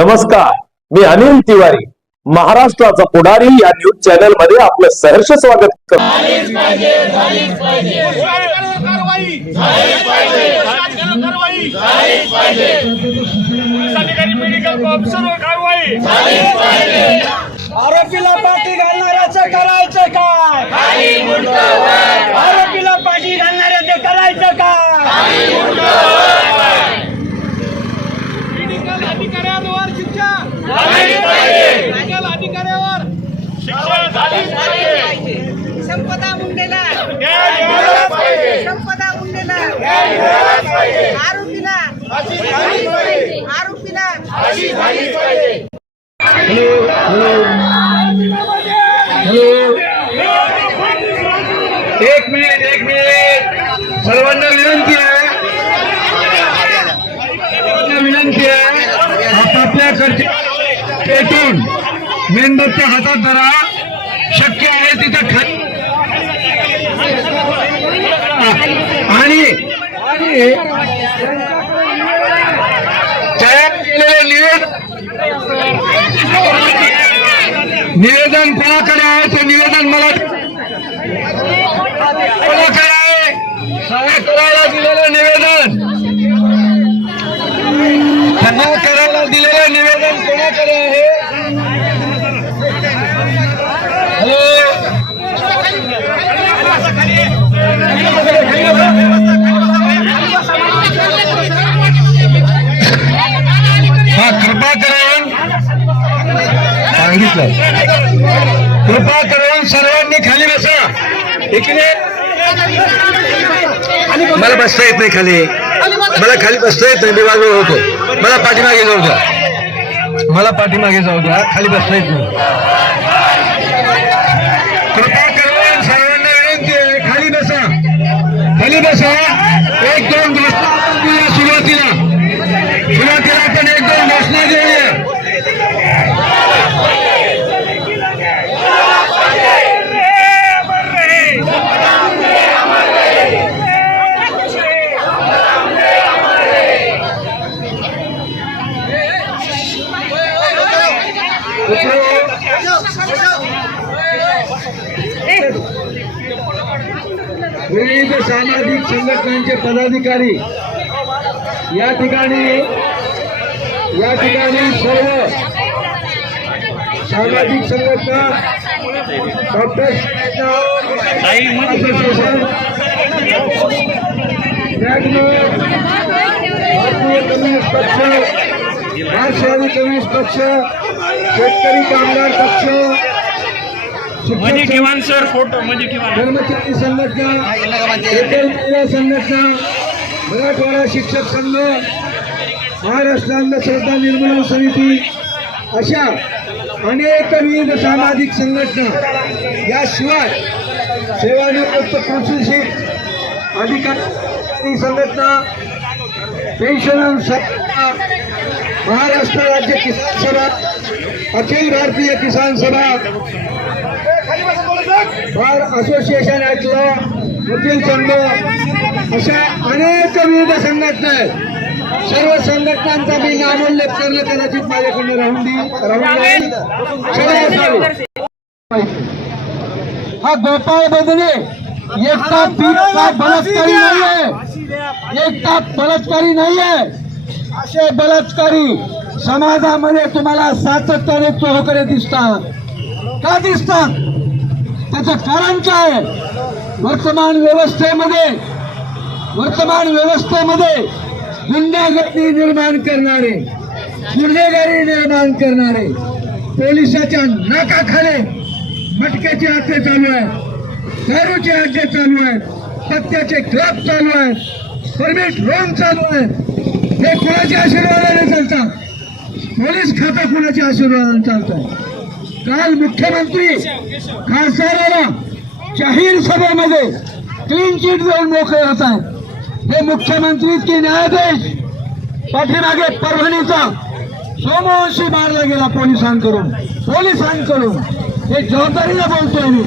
नमस्कार मी अनिल तिवारी. महाराष्ट्राचा पुढारी या न्यूज चॅनलमध्ये आपलं सहर्ष स्वागत करतो. आरोपीला पाठी घालणाऱ्याचं करायचं काय? एक मिनिट एक मिनिट सर्वांना विनंती आहे विनंती आहे आपापल्या खर्च पेटून मेणबत्ती हातात धरा शक्य आहे तिथं खाली आणि तयार केलेले निवेदन निवेदन कोणाकडे आहे? ते निवेदन मला कोणाकडे आहे? सहाय्य करायला दिलेलं निवेदन. करायला दिलेलं निवेदन कोणाकडे आहे? सांगितलं. कृपा करून सर्वांनी खाली बसा. इकडे मला बसता येत नाही खाली. मला खाली बसता येत नाही. मी बाजूला होतो. मला पाठीमागे जाऊ द्या. मला पाठीमागे जाऊ द्या. खाली बसता येत नाही कृपा करून सर्वांना विनंती आहे खाली बसा खाली बसा एक दोन घोषणा आपण देऊया सुरुवातीला सुरुवातीला आपण एक दोन घोषणा देऊया विविध सामाजिक संघटनांचे पदाधिकारी. या ठिकाणी या ठिकाणी सर्व सामाजिक संघटना असोसिएशन भारतीय कम्युनिस्ट पक्ष राष्ट्रवादी कम्युनिस्ट पक्ष शेतकरी कामगार पक्ष शिक्षक किमान सर फोटो म्हणजे किमान. कर्मचारी संघटना एकल महिला संघटना मराठवाडा शिक्षक संघ महाराष्ट्र अंधश्रद्धा निर्मूलन समिती अशा अनेक विविध सामाजिक संघटना याशिवाय सेवानिवृत्त कृषी अधिकारी संघटना पेन्शन संघटना महाराष्ट्र राज्य किसान सभा अखिल भारतीय किसान सभा. बार असोसिएशन लॉ वकील संघ अशा अनेक विविध संघटना आहेत. सर्व संघटनांचा मी नामोल्लेख करणं कदाचित माझ्याकडनं राहून दे राहून जाईल. सर्व असावे. हा गोपाळ बदले एकटा पीठचा बलात्कारी नाहीये. एकटा बलात्कारी नाहीये. असे बलात्कारी समाजामध्ये तुम्हाला सातत्याने चोहकडे दिसतात. का दिसतात? त्याचं कारण काय? वर्तमान व्यवस्थेमध्ये वर्तमान व्यवस्थेमध्ये गुंडागर्दी निर्माण करणारे गुन्हेगारी निर्माण करणारे पोलिसाच्या नाकाखाले मटक्याचे हत्या चालू आहेत दारूचे हत्या चालू आहेत पत्त्याचे क्लब चालू आहेत परमिट लोन चालू आहेत हे कुणाच्या आशीर्वादाने चालतात पोलीस खाता कुणाच्या आशीर्वादाने चालतात काल मुख्यमंत्री खासदाराला जाहीर सभेमध्ये क्लीन चिट देऊन मोकळे होत आहेत. हे मुख्यमंत्री की न्यायाधीश पाठीमागे परभणीचा सोमवंशी मारला गेला पोलिसांकडून. पोलिसांकडून. हे जबाबदारीने बोलतोय मी.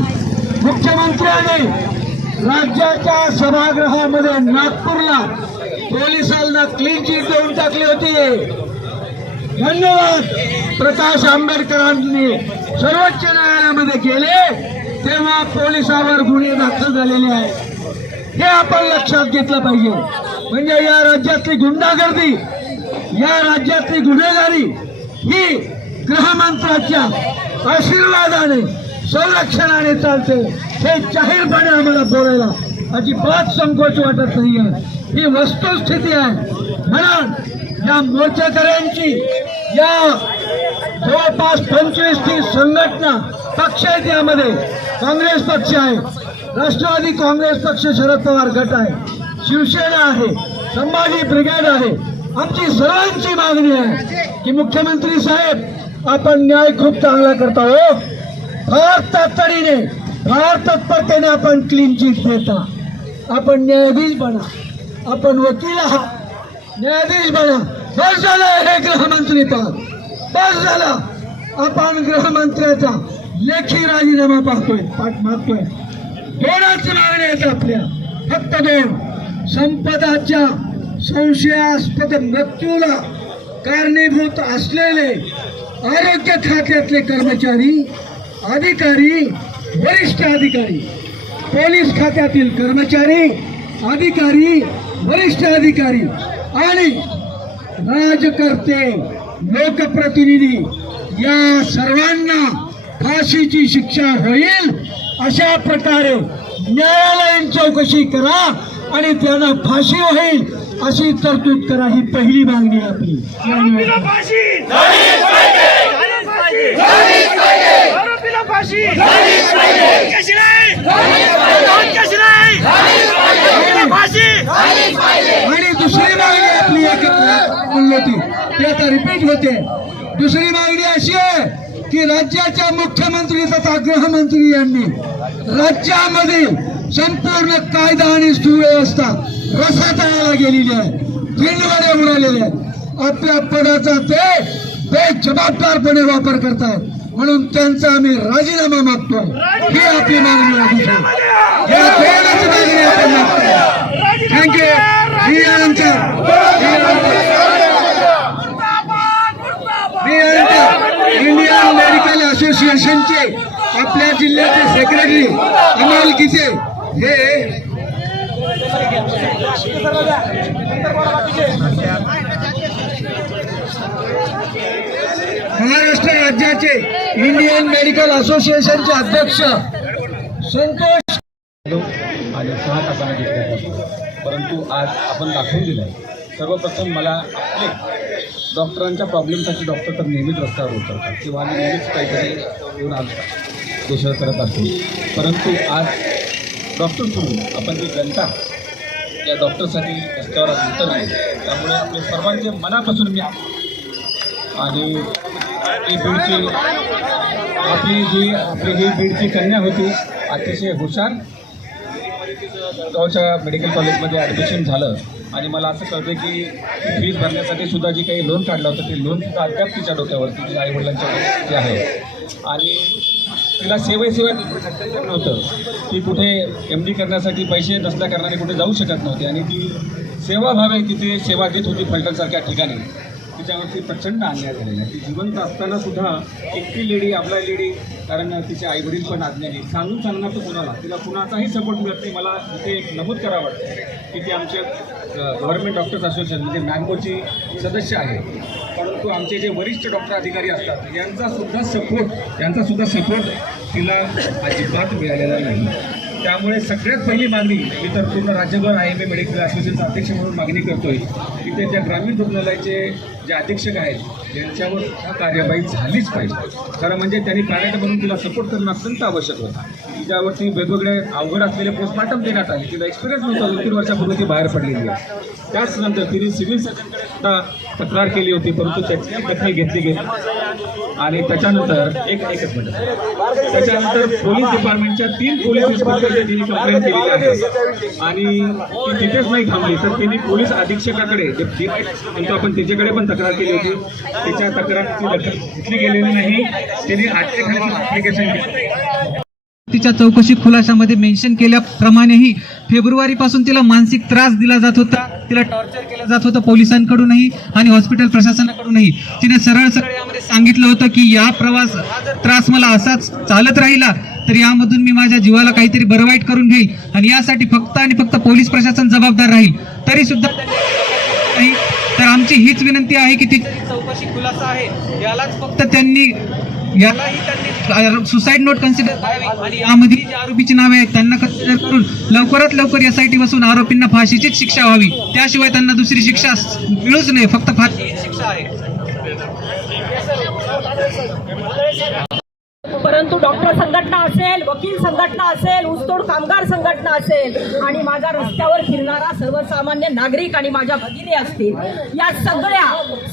मुख्यमंत्र्यांनी राज्याच्या सभागृहामध्ये नागपूरला पोलिसांना क्लीन चिट देऊन टाकली होती. धन्यवाद. प्रकाश आंबेडकरांनी सर्वोच्च न्यायालयामध्ये गेले तेव्हा पोलिसावर गुन्हे दाखल झालेले आहेत. हे आपण लक्षात घेतलं पाहिजे. म्हणजे या राज्यातली गुंडागर्दी या राज्यातली गुन्हेगारी ही गृहमंत्र्याच्या आशीर्वादाने संरक्षणाने चालते. हे जाहीरपणे आम्हाला बोलायला अजिबात संकोच वाटत नाही आहे ही वस्तुस्थिती आहे. म्हणून या मोर्चेकऱ्यांची या जवळपास पंचवीस तीस संघटना पक्ष आहेत यामध्ये. काँग्रेस पक्ष आहे. राष्ट्रवादी काँग्रेस पक्ष शरद पवार गट आहे. शिवसेना आहे. संभाजी ब्रिगेड आहे. आमची सर्वांची मागणी आहे की मुख्यमंत्री साहेब आपण न्याय खूप चांगला करता हो. फार तातडीने फार तत्परतेने आपण क्लीन चिट देता. आपण न्यायाधीश बना. आपण वकील आहात. न्यायाधीश बना. बस झालं हे गृहमंत्री पद बस झालं. आपण गृहमंत्र्याचा लेखी राजीनामा पाहतोय पाठ मागतोय. दोनच मागण्या आहेत आपल्या. फक्त दोन. संपदाच्या संशयास्पद मृत्यूला कारणीभूत असलेले आरोग्य खात्यातले कर्मचारी अधिकारी वरिष्ठ अधिकारी पोलीस खात्यातील कर्मचारी अधिकारी वरिष्ठ अधिकारी आणि राजकर्ते लोकप्रतिनिधी या सर्वांना फाशीची शिक्षा होईल अशा प्रकारे न्यायालयीन चौकशी करा आणि त्यांना फाशी होईल अशी तरतूद करा ही पहिली मागणी आपली. फाशी! फाशी आणि दुसरी मागणी आपली एक म्हणली होती ती. आता रिपीट होते. दुसरी मागणी अशी आहे की राज्याच्या मुख्यमंत्री तथा गृहमंत्री यांनी राज्यामधील संपूर्ण कायदा आणि सुव्यवस्था रसातळाला गेलेली आहे. झिंडवारे उडालेले आहेत आपल्या पदाचा ते बेजबाबदारपणे वापर करतात म्हणून त्यांचा आम्ही राजीनामा मागतोय. ही आपली मागणी. या मागणी आपण थँक्यू. मी इंडियन मेडिकल असोसिएशनचे आपल्या जिल्ह्याचे सेक्रेटरी अमोल गिते हे महाराष्ट्र राज्याचे इंडियन मेडिकल असोसिएशनचे अध्यक्ष संतोष आणि सहा तासाने घेतल्या परंतु आज आपण दाखवून दिलं आहे सर्वप्रथम मला आपले डॉक्टरांच्या प्रॉब्लेमसाठी डॉक्टर तर नेहमीच रस्त्यावर उतरतात किंवा नेहमीच काहीतरी येऊन आणतात देशात करत असतो. परंतु आज डॉक्टर सोडून आपण जी जनता या डॉक्टरसाठी रस्त्यावर आज उतर त्यामुळे आपले सर्वांचे मनापासून मी आणि ही बीडची आपली जी आपली ही बीडची कन्या होती अतिशय हुशार गावच्या मेडिकल कॉलेजमध्ये ॲडमिशन झालं. आणि मला असं कळतं की फीज भरण्यासाठी सुद्धा जी काही लोन काढलं होतं ते लोन सुद्धा अद्याप तिच्या डोक्यावरती तिच्या आईवडिलांच्या जे आहे. आणि तिला सेवेशिवाय दुसरं शक्य नव्हतं. ती कुठे एम डी करण्यासाठी पैसे नसल्या कारणाने कुठे जाऊ शकत नव्हती. आणि ती सेवाभावे तिथे सेवा देत होती फलटणसारख्या ठिकाणी. तिच्यावरती प्रचंड अन्याय झालेला आहे. ती जिवंत असताना सुद्धा एकटी लेडी आपला लेडी कारण तिचे आईवडील पण आज्ञाने सांगून सांगणार तर कुणाला? तिला कुणाचाही सपोर्ट मिळत नाही. मला इथे एक नमूद करावं वाटतं की ती आमच्या गव्हर्नमेंट डॉक्टर्स असोसिएशन म्हणजे मॅंगोची सदस्य आहे. परंतु आमचे जे वरिष्ठ डॉक्टर अधिकारी असतात यांचा सुद्धा सपोर्ट यांचा सुद्धा सपोर्ट तिला अजिबात मिळालेला नाही. त्यामुळे सगळ्यात पहिली मागणी मी तर पूर्ण राज्यभर आय एम ए मेडिकल असोसिएशनचा अध्यक्ष म्हणून मागणी करतोय तिथे त्या ग्रामीण रुग्णालयाचे जे अधीक्षक आहेत यांच्यावर कार्यवाही झालीच पाहिजे. खरं म्हणजे त्यांनी पॅरेट म्हणून तिला सपोर्ट करणं अत्यंत आवश्यक होता. तिच्यावरती वेगवेगळे अवघड असलेले पोस्टमार्टम देण्यात आले. तिला एक्सपिरियन्स नव्हता दोन तीन वर्षापूर्वी ती बाहेर पडलेली आहे. त्याच नंतर तिने सिव्हिल सर्जनकडे सुद्धा तक्रार केली होती परंतु त्याची दखल घेतली गेली. आणि त्याच्यानंतर एक एकच मिनिट. त्याच्यानंतर पोलीस डिपार्टमेंटच्या तीन पोलीस इन्स्पेक्टरच्या तिने कंप्लेंट केलेली आहे. आणि ती तिथेच नाही थांबली. तर तिने पोलीस अधीक्षकाकडे जे म्हणतो आपण त्याच्याकडे पण तक्रार केली होती. त्याच्या तक्रारची दखल घेतली गेलेली नाही. तिने अटकेखान्याचं ॲप्लिकेशन केलं. तिच्या चौकशी खुलाशामध्ये मेन्शन केल्याप्रमाणेही फेब्रुवारीपासून तिला मानसिक त्रास दिला जात होता. तिला टॉर्चर केलं जात होतं पोलिसांकडूनही आणि हॉस्पिटल प्रशासनाकडूनही. तिने सरळ सरळ यामध्ये सांगितलं होतं की या प्रवास हा जर त्रास मला असाच चालत राहिला तर यामधून मी माझ्या जीवाला काहीतरी बरं वाईट करून घेईल आणि यासाठी फक्त आणि फक्त पोलीस प्रशासन जबाबदार राहील. तरी सुद्धा तर आमची हीच विनंती आहे की ती चौकशी खुलासा आहे. यालाच फक्त त्यांनी यालाही त्यांनी सुसाईड नोट कन्सिडर करावी. आणि यामध्ये जे आरोपीची नावे आहेत त्यांना कन्सिडर करून लवकरात लवकर एस आय टी बसून आरोपींना फाशीचीच शिक्षा व्हावी. त्याशिवाय त्यांना दुसरी शिक्षा मिळूच नाही फक्त फाशी. शिक्षा आहे. परंतु डॉक्टर संघटना असेल वकील संघटना असेल ऊसतोड कामगार संघटना असेल आणि माझा रस्त्यावर फिरणारा सर्वसामान्य नागरिक आणि माझ्या भगिनी असतील या सगळ्या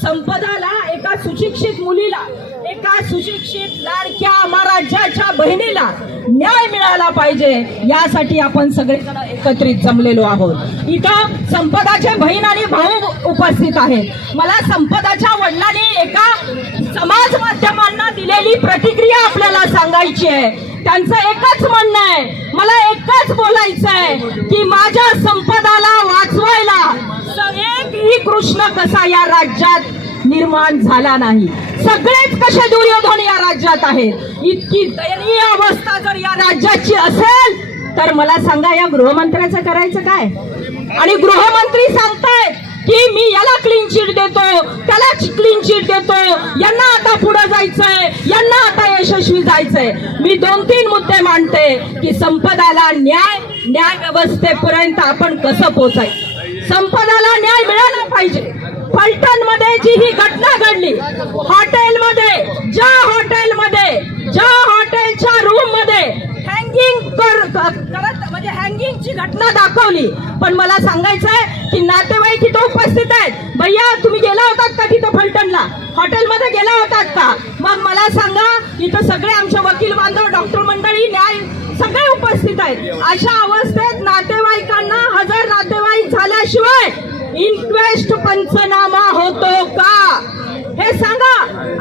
संपदाला एका सुशिक्षित मुलीला एका सुशिक्षित लाडक्या महाराजाच्या बहिणीला न्याय मिळाला पाहिजे यासाठी आपण सगळेजण एकत्रित जमलेलो आहोत. इथं संपदाचे बहीण आणि भाऊ उपस्थित आहेत. मला संपदाच्या वडिलांनी एका समाज माध्यमांना दिलेली प्रतिक्रिया आपल्याला सांगायची आहे. त्यांचं एकच म्हणणं आहे. मला एकच बोलायचं आहे की माझ्या संपदाला वाचवायला एकही कृष्ण कसा या राज्यात निर्माण झाला नाही. सगळेच कसे दुर्योधन या राज्यात आहेत. इतकी दयनीय अवस्था जर या राज्याची असेल तर मला सांगा या गृहमंत्र्याचं करायचं काय? आणि गृहमंत्री सांगतायत की मी याला क्लीन चिट देतो त्याला क्लीन चिट देतो. यांना आता पुढे जायचंय यांना आता यशस्वी जायचंय. मी दोन तीन मुद्दे मांडते की संपदाला न्याय न्याय व्यवस्थेपर्यंत आपण कसं पोचायचं संपदाला न्याय मिळाला पाहिजे. पलटणमध्ये जी ही घटना घडली हॉटेलमध्ये ज्या हॉटेलमध्ये ज्या हॉटेलच्या रूममध्ये हँगिंग करत म्हणजे हँगिंगची घटना दाखवली पण मला सांगायचंय की नातेवाईक इथं उपस्थित आहेत. भैया तुम्ही गेला होतात का तिथं फलटणला? हॉटेलमध्ये गेला होतात का? मग मला सांगा इथं सगळे आमचे वकील बांधव डॉक्टर मंडळी न्याय सगळे उपस्थित आहेत. अशा अवस्थेत नातेवाईकांना हजर नातेवाईक झाल्याशिवाय इन्क्वेस्ट पंचनामा होतो का? हे सांगा.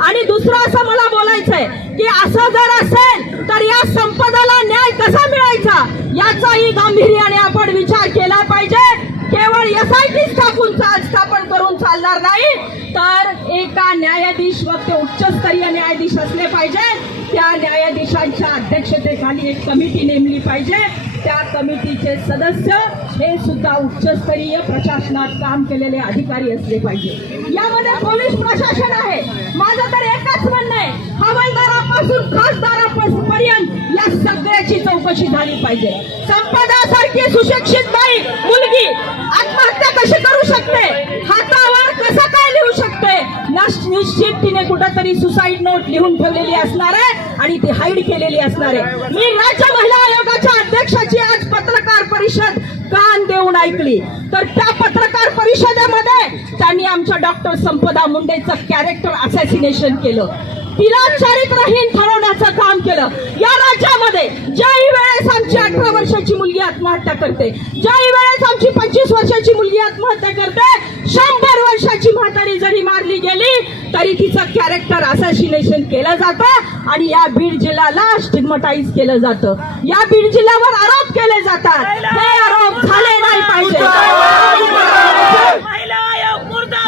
आणि दुसरं असं मला बोलायचंय की असं जर असेल तर या संपदाला न्याय कसा मिळायचा? याचाही गांभीर्याने आपण विचार केला पाहिजे. केवळ एस आय टी स्थापन स्थापन करून चालणार नाही तर एका न्यायाधीश व ते उच्चस्तरीय न्यायाधीश असले पाहिजे. त्या न्यायाधीशांच्या अध्यक्षतेखाली एक कमिटी नेमली पाहिजे. त्या कमिटीचे सदस्य हे सुद्धा उच्चस्तरीय प्रशासनात काम केलेले अधिकारी असले पाहिजे. यामध्ये पोलीस प्रशासन आहे. माझं तर एकच म्हणणं आहे हवालदारापासून खासदारापर्यंत या सगळ्याची चौकशी झाली पाहिजे. संपदासारखी सुशिक्षित बाई मुलगी आत्महत्या कशी करू शकते? हातावर कसं काय लिहू शकते? निश्चित तिने कुठंतरी सुसाईड नोट लिहून ठेवलेली असणार आहे आणि ती हाईड केलेली असणार आहे. मी राज्य महिला आयोगाच्या अध्यक्षाची आज पत्रकार परिषद कान देऊन ऐकली. तर त्या पत्रकार परिषदेमध्ये त्यांनी आमच्या डॉक्टर संपदा मुंडेचं कॅरेक्टर असॅसिनेशन केलं. तिला चारित्रहीन ठरवण्याचं काम केलं. या राज्यामध्ये ज्याही वेळेस आमची अठरा वर्षाची मुलगी आत्महत्या करते ज्याही वेळेस आमची पंचवीस वर्षाची मुलगी आत्महत्या करते शंभर वर्षाची म्हातारी जरी मारली गेली तरी तिचं कॅरेक्टर असॅसिनेशन केलं जातं आणि या बीड जिल्ह्याला स्टिग्मटाईज केलं जातं. या बीड जिल्ह्यावर आरोप केले जातात. हे आरोप झाले नाही पाहिजे.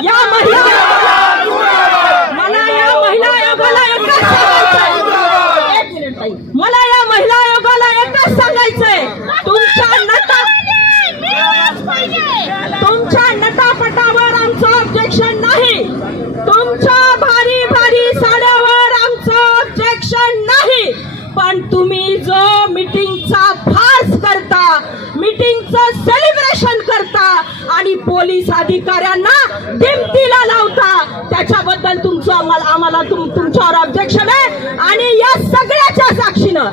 या महिला मला या महिला आयोगाला एकच सांगायचंय एक मिनिट ताई मला या महिला आयोगाला एकच सांगायचंय तुमच्या नटा तुमच्या नटापटावर आमचं ऑब्जेक्शन नाही तुमच्या भारी भारी साड्यावर आमचं ऑब्जेक्शन नाही पण तुम्ही जो मीटिंगचा फार्स करता मीटिंगचं सेलिब्रेशन करता आणि पोलीस अधिकाऱ्यांना दिमतीला लावता त्याच्याबद्दल तुमचं आम्हाला आम्हाला तुम तुमच्यावर ऑब्जेक्शन आहे. आणि या सगळ्याच्या साक्षीनं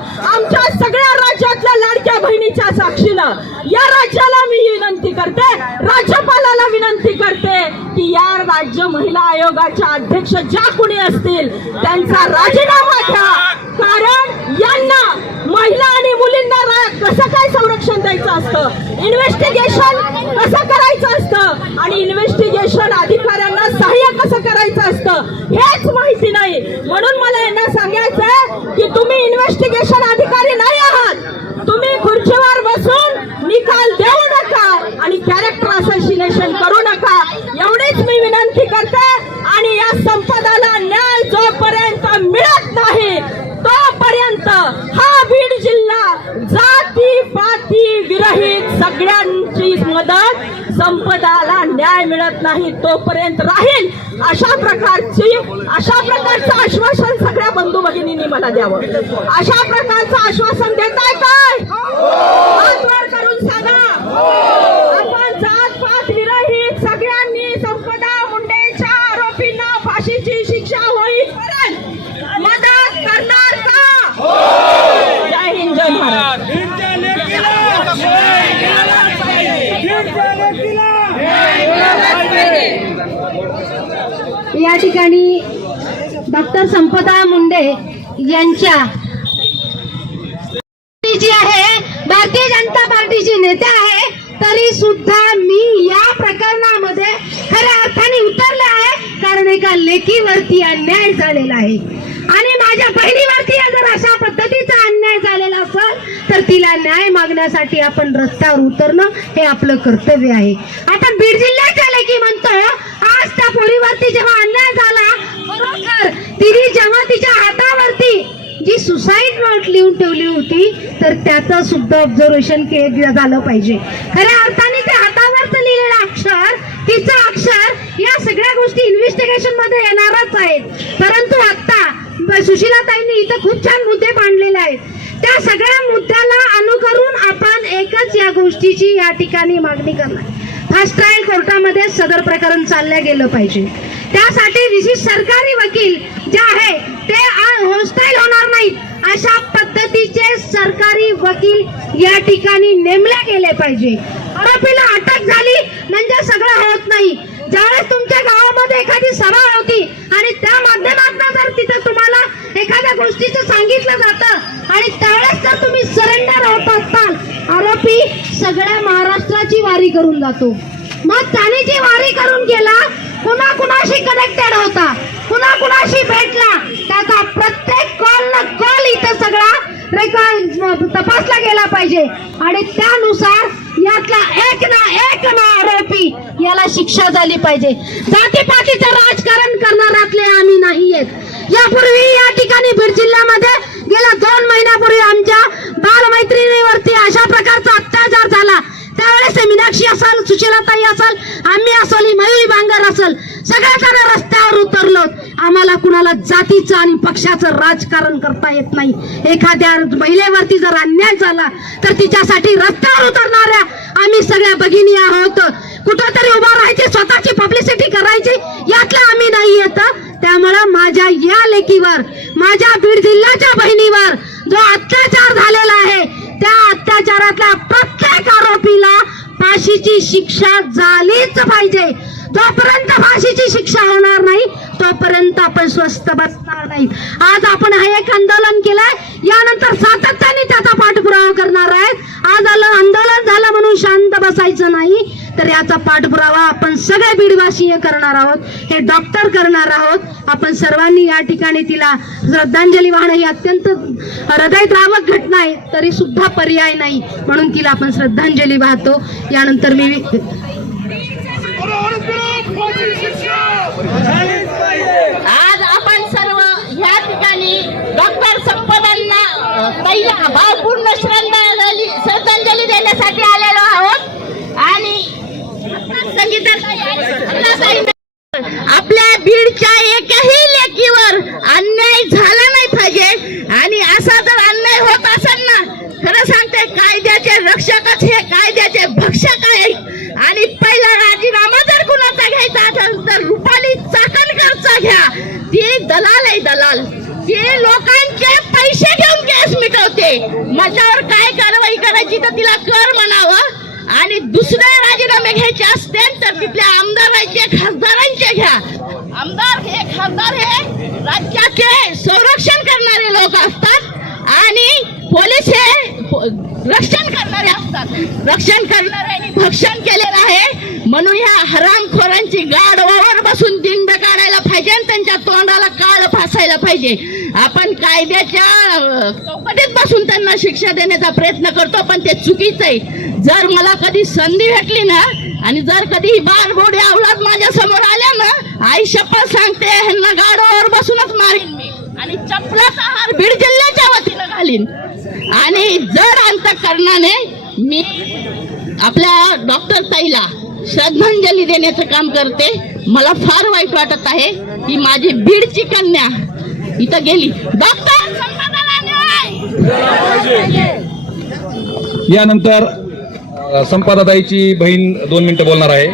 लाडक्या साक्षीनं या राज्याला मी विनंती करते राज्यपालाला विनंती करते की या राज्य महिला आयोगाच्या अध्यक्ष ज्या कुणी असतील त्यांचा राजीनामा घ्या. कारण यांना महिला आणि मुलींना कसं काय संरक्षण द्यायचं असतं? इन्व्हेस्टिगेशन कसं करायचं असतं? आणि इन्व्हेस्टिगेशन अधिकाऱ्यांना सहाय्य कसं करायचं असतं? हेच माहिती नाही. म्हणून मला यांना सांगायचं की तुम्ही इन्व्हेस्टिगेशन अधिकारी नाही आहात. तुम्ही खुर्चीवर बसून निकाल देऊ नका आणि कॅरेक्टर असोसिएशन करू नका. एवढीच मी विनंती करते आणि या संपदाला न्याय जोपर्यंत मिळत नाही तोपर्यंत हा बीड जिल्हा जाती पाती विरहित मदत संपदाला न्याय मिळत नाही तोपर्यंत राहील. अशा प्रकारची अशा प्रकारचं आश्वासन सगळ्या बंधू भगिनींनी मला द्यावं. अशा प्रकारचं आश्वासन देताय काय? हात करून सांगा. आपण जात पात विरहित सगळ्यांनी संपदा मुंडेच्या आरोपींना फाशीची शिक्षा होईपर्यंत मदत करणार का? जय हिंद जय महाराज या ठिकाणी डॉक्टर संपदा मुंडे यांच्या जी आहे भारतीय जनता पार्टीची नेते आहे तरी सुद्धा मी या प्रकरणामध्ये खऱ्या अर्थाने उतरले आहे कारण एका लेखीवरती अन्याय झालेला आहे. आणि माझ्या बहिणीवरती जर अशा पद्धतीचा अन्याय झालेला असेल तर तिला न्याय मागण्यासाठी आपण रस्त्यावर उतरणं हे आपलं कर्तव्य आहे. आपण बीड जिल्ह्याच्या लेखी म्हणतो आज त्या पोरीवरती जेव्हा अन्याय झाला खरोखर तिने जेव्हा तिच्या हातावरती जी सुसाईड नोट लिहून ठेवली होती तर त्याचं सुद्धा ऑब्झर्वेशन केलं झालं पाहिजे. खऱ्या अर्थाने ते हातावरच लिहिलेलं अक्षर तिचं अक्षर या सगळ्या गोष्टी इन्व्हेस्टिगेशनमध्ये येणारच आहेत. परंतु आता सुशीलाताईंनी इथं खूप छान मुद्दे मांडलेले आहेत. त्या सगळ्या मुद्द्याला अनुकरून आपण एकच या गोष्टीची या ठिकाणी मागणी करणार. फास्ट ट्रायल कोर्टामध्ये सदर प्रकरण चाललं गेलं पाहिजे. त्यासाठी विशेष सरकारी वकील जे आहे ते होस्टाईल होणार नाहीत. अशा पद्धतीचे सरकारी वकील या ठिकाणी नेमले गेले पाहिजे. आरोपीला अटक झाली म्हणजे सगळं होत नाही. ज्यावेळेस तुमच्या गावामध्ये एखादी सभा होती आणि त्या माध्यमातून जर तिथे तुम्हाला एखाद्या गोष्टीचं सांगितलं जातं आणि त्यावेळेस जर तुम्ही सरेंडर होत असताल आरोपी सगळ्या महाराष्ट्राची वारी करून जातो. मग त्याने जी वारी करून गेला कुणा कुणाशी कनेक्टेड होता कुणा कुणाशी भेटला त्याचा प्रत्येक कॉल न कॉल इथं सगळा रेकॉर्ड तपासला गेला पाहिजे. आणि त्यानुसार यातला एक ना एक ना आरोपी याला शिक्षा झाली पाहिजे. जातीपातीचं राजकारण करणारातले आम्ही नाही आहेत यापूर्वी या ठिकाणी बीड जिल्ह्यामध्ये गेल्या दोन महिन्यापूर्वी आमच्या बालमैत्रिणीवरती अशा प्रकारचा अत्याचार झाला. त्यावेळेस मीनाक्षी असल सुशीलाताई असल आम्ही असल ही मयुरी बांगर असल. सगळ्या जण रस्त्यावर उतरलो आम्हाला कुणाला जातीचं आणि पक्षाचं राजकारण करता येत नाही. एखाद्या महिलेवरती जर अन्याय झाला तर तिच्यासाठी रस्त्यावर उतरणाऱ्या आम्ही सगळ्या भगिनी आहोत. कुठंतरी उभा राहायची स्वतःची पब्लिसिटी करायची यातलं आम्ही नाही येत. त्यामुळं माझ्या या लेकीवर माझ्या बीड जिल्ह्याच्या बहिणीवर जो अत्याचार झालेला आहे त्या अत्याचारातल्या प्रत्येक आरोपीला फाशीची शिक्षा झालीच पाहिजे. जोपर्यंत फाशीची शिक्षा होणार नाही तोपर्यंत आपण स्वस्थ बसणार नाही. आज आपण हे एक आंदोलन केलंय यानंतर सातत्याने त्याचा पाठपुरावा करणार आहेत. आज आलं आंदोलन झालं म्हणून शांत बसायचं नाही तर याचा पाठपुरावा आपण सगळे बीडवासीय करणार आहोत हे डॉक्टर करणार आहोत. आपण सर्वांनी या ठिकाणी तिला श्रद्धांजली वाहणं ही अत्यंत हृदयद्रावक घटना आहे तरी सुद्धा पर्याय नाही म्हणून तिला आपण श्रद्धांजली वाहतो. यानंतर मी आज आपण सर्व ह्या ठिकाणी डॉक्टर संपदांना पहिला भावपूर्ण श्रद्धांजली श्रद्धांजली देण्यासाठी आलेलो आहोत. आणि आपल्या बीडच्या एकही लेकीवर अन्याय झाला नाही पाहिजे. आणि असा जर अन्याय होत असेल ना खरं सांगते कायद्याचे रक्षकच हे कायद्याचे भक्षक आहेत. आणि पहिला राजीनामा जर कुणाचा घ्यायचा असेल तर रुपाली चाकणकरचा घ्या. ती दलाल आहे दलाल ती लोकांचे पैसे घेऊन केस मिटवते माझ्यावर काय कारवाई करायची तर तिला कर म्हणावं. आणि दुसरे राजीनामे घ्यायचे असतील तर तिथल्या आमदारांचे खासदारांचे घ्या. आमदार हे खासदार हे राज्याचे संरक्षण करणारे लोक असतात. आणि पोलीस हे रक्षण करणारे असतात. रक्षण करणाऱ्यांनी भक्षण केलेलं आहे. म्हणून ह्या हरामखोरांची ओवर बसून दिंड काढायला पाहिजे आणि त्यांच्या तोंडाला काळ फासायला पाहिजे. आपण कायद्याच्या चौकटीत बसून त्यांना शिक्षा देण्याचा प्रयत्न करतो पण ते चुकीचं आहे. जर मला कधी संधी भेटली ना आणि जर कधी ही बारबोडी अवलाद माझ्यासमोर आल्या ना आई शपथ सांगते ह्यांना गाडवावर बसूनच मारीन मी. आणि चपलाचा हार बीड जिल्ह्याच्या वतीनं घालीन. आणि जर अंतकरणाने मी आपल्या डॉक्टर ताईला श्रद्धांजली देण्याचं काम करते मला फार वाईट वाटत आहे की माझी बीडची कन्या इथं गेली. डॉक्टर यानंतर संपादाताईची बहीण दोन मिनिटं बोलणार आहे.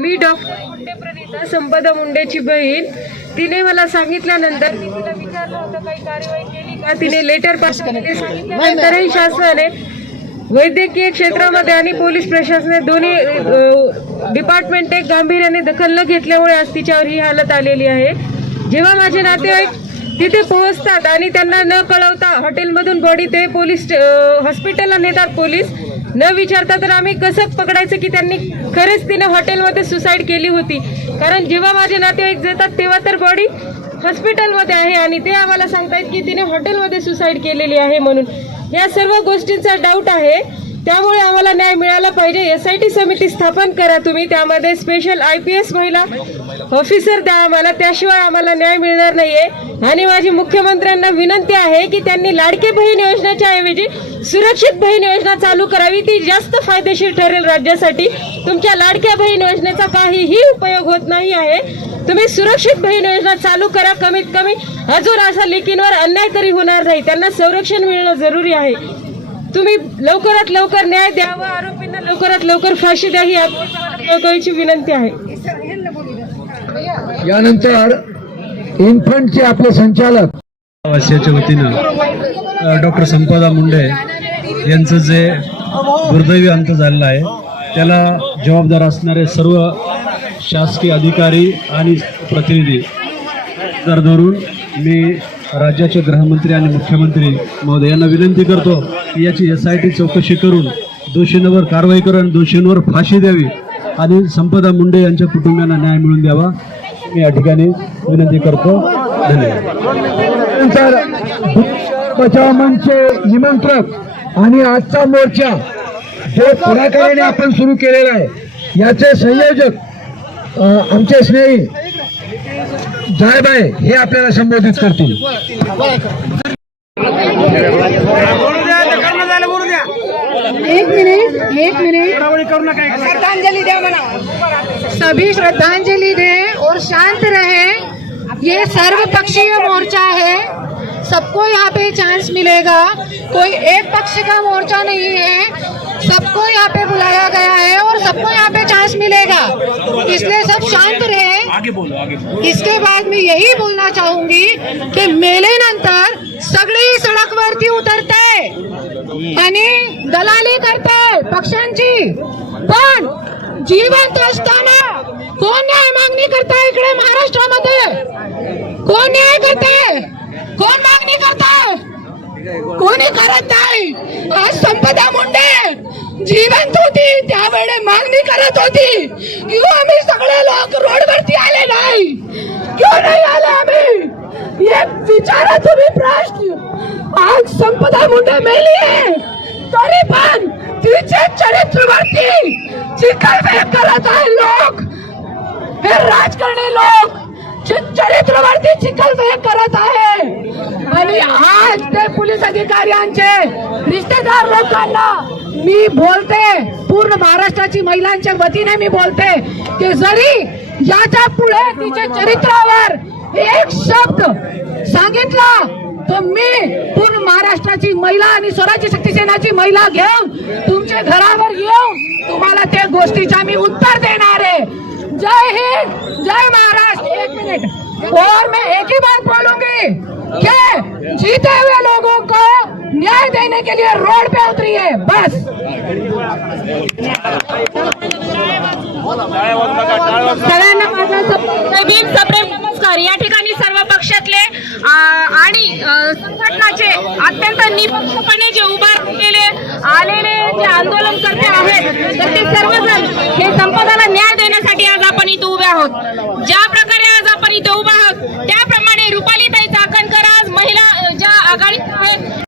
मी डॉक्टर मुंडे प्रणिता संपदा मुंडेची बहीण. तिने मला सांगितल्यानंतर मी तिला विचारलं होतं काही कारवाई केली का? तिने लेटर पास शासनाने वैद्यकीय क्षेत्रामध्ये आणि पोलीस प्रशासनाने दोन्ही डिपार्टमेंट एक गांभीर्याने दखल न घेतल्यामुळे आज तिच्यावर ही हालत आलेली आहे. जेव्हा माझे नातेवाईक तिथे पोहोचतात आणि त्यांना न कळवता हॉटेलमधून बॉडी ते पोलीस हॉस्पिटलला नेतात पोलीस. न विचारता तर आम्ही कसं पकडायचं की त्यांनी खरंच तिने हॉटेलमध्ये सुसाईड केली होती. कारण जेव्हा माझे नातेवाईक जातात तेव्हा तर बॉडी हॉस्पिटलमध्ये आहे आणि ते आम्हाला सांगतायत की तिने हॉटेलमध्ये सुसाईड केलेली आहे म्हणून. या सर्व गोष्टींचा डाऊट आहे. त्यामुळे आम्हाला न्याय मिळाला पाहिजे. एस आय टी समिती स्थापन करा तुम्ही. त्यामध्ये स्पेशल आय पी एस महिला ऑफिसर द्या आम्हाला त्याशिवाय आम्हाला न्याय मिळणार नाहीये. आणि माझी मुख्यमंत्र्यांना विनंती आहे की त्यांनी लाडके बहीण योजनेच्या ऐवजी सुरक्षित बहीण योजना चालू करावी. ती जास्त फायदेशीर ठरेल राज्यासाठी. तुमच्या लाडक्या बहीण योजनेचा काहीही उपयोग होत नाही आहे. तुम्ही सुरक्षित बहीण योजना चालू करा कमीत कमी. अजून असा लेकींवर अन्याय तरी होणार नाही. त्यांना संरक्षण मिळणं जरुरी आहे. तुम्ही लवकरात लवकर न्याय द्यावा. आरोपींना लवकरात लवकर फाशी द्या. ही आपली विनंती आहे. यानंतर इन्फंटचे आपले संचालक वासियाच्या वतीनं डॉक्टर संपदा मुंडे यांचं जे दुर्दैवी अंत झालेलं आहे त्याला जबाबदार असणारे सर्व शासकीय अधिकारी आणि प्रतिनिधी तर धरून मी राज्याचे गृहमंत्री आणि मुख्यमंत्री महोदय यांना विनंती करतो की याची एस आय टी चौकशी करून दोषींवर कारवाई करून दोषींवर फाशी द्यावी. आणि संपदा मुंडे यांच्या कुटुंबियांना न्याय मिळून द्यावा. मी या ठिकाणी विनंती करतो. धन्यवाद. बचाव मंचचे निमंत्रक आणि आजचा मोर्चा जो पुढाकाराने आपण सुरू केलेला आहे. याचे संयोजक आमचे स्नेही जायबाय हे आपल्याला संबोधित करतील. एक मिनिट एक मिनिट। श्रद्धांजलि दे मना सभी श्रद्धांजलि दे और शांत रहे। ये सर्वपक्षीय मोर्चा है। सबको यहाँ पे चांस मिलेगा। कोई एक पक्ष का मोर्चा नहीं है। सबको यहाँ पे बुलाया गया है और सबको यहाँ पे चांस मिलेगा। इसलिए सब शांत रहे। आगे बोलो आगे इसके बाद मैं यही बोलना चाहूँगी कि मेले नंतर सगळी सडकवरती उतरते आणि दलाली करते पक्षांची पण जिवंत असताना कोण न्याय मागणी करताय इकडे महाराष्ट्रामध्ये कोण न्याय करते कोण मागणी करताय कोणी करत नाही? आज संपदा मुंडे जिवंत होती त्यावेळे मागणी करत होती किंवा हो, आम्ही सगळे लोक रोडवरती आले नाही. क्यों नाही आले आम्ही? एक विचारा तुम्ही प्रश्न. आज संपदा मुंडे मेली आहे. तरी पण तिचे चरित्रवरती चिखल करत आहे लोक. हे राजकारणी लोक. चरित्रवरती चिखलफेक करत आहे. आणि आज ते पोलीस अधिकाऱ्यांचे रिश्तेदार लोकांना मी बोलते पूर्ण महाराष्ट्राची महिलांच्या वतीने मी बोलते की जरी याच्यापुढे तिच्या चरित्रावर एक शब्द सांगितला तर मी पूर्ण महाराष्ट्राची महिला आणि स्वराज्य शक्ती सेनाची महिला घेऊन तुमच्या घरावर येऊन तुम्हाला त्या गोष्टीचा मी उत्तर देणार आहे. जय हिंद जय महाराष्ट्र एक मिनट और मैं एक ही बात बोलूंगी कि जीते हुए लोगों को न्याय देने के लिए रोड पे उतरी है बस। सगळ्यांना माझा सप्रेम नमस्कार. या ठिकाणी सर्व पक्षातले आणि संघटनाचे अत्यंत निपक्षपणे जे उभारलेले आलेले जे आंदोलनकर्ते आहेत तर ते सर्वजण हे संपदाला न्याय देण्यासाठी आज आपण इथे उभे आहोत. ज्या प्रकारे आज आपण इथे उभे आहोत त्याप्रमाणे रुपालीताई चाकणकर आज महिला आघाडी आहेत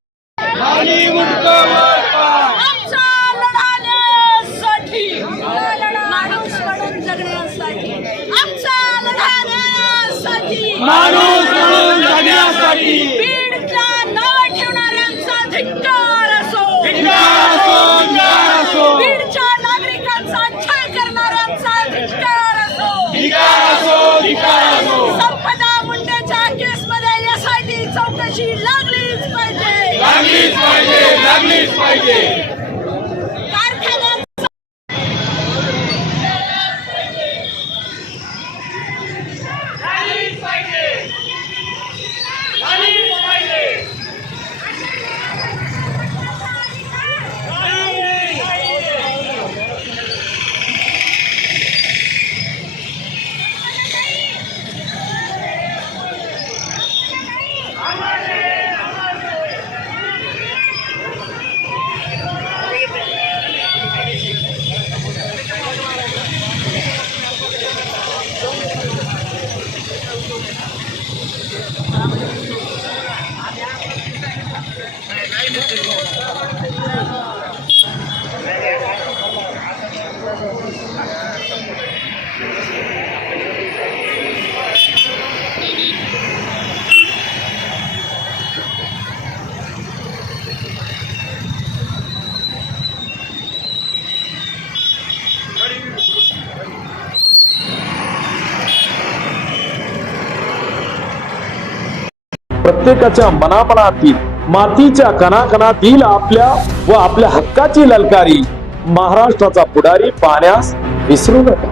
माणूस म्हणून जगण्यासाठी. पाहिजे प्रत्येकाच्या मनामनातील मातीच्या कणाकणातील आपल्या व आपल्या हक्काची ललकारी महाराष्ट्राचा पुढारी पाहण्यास विसरू नका.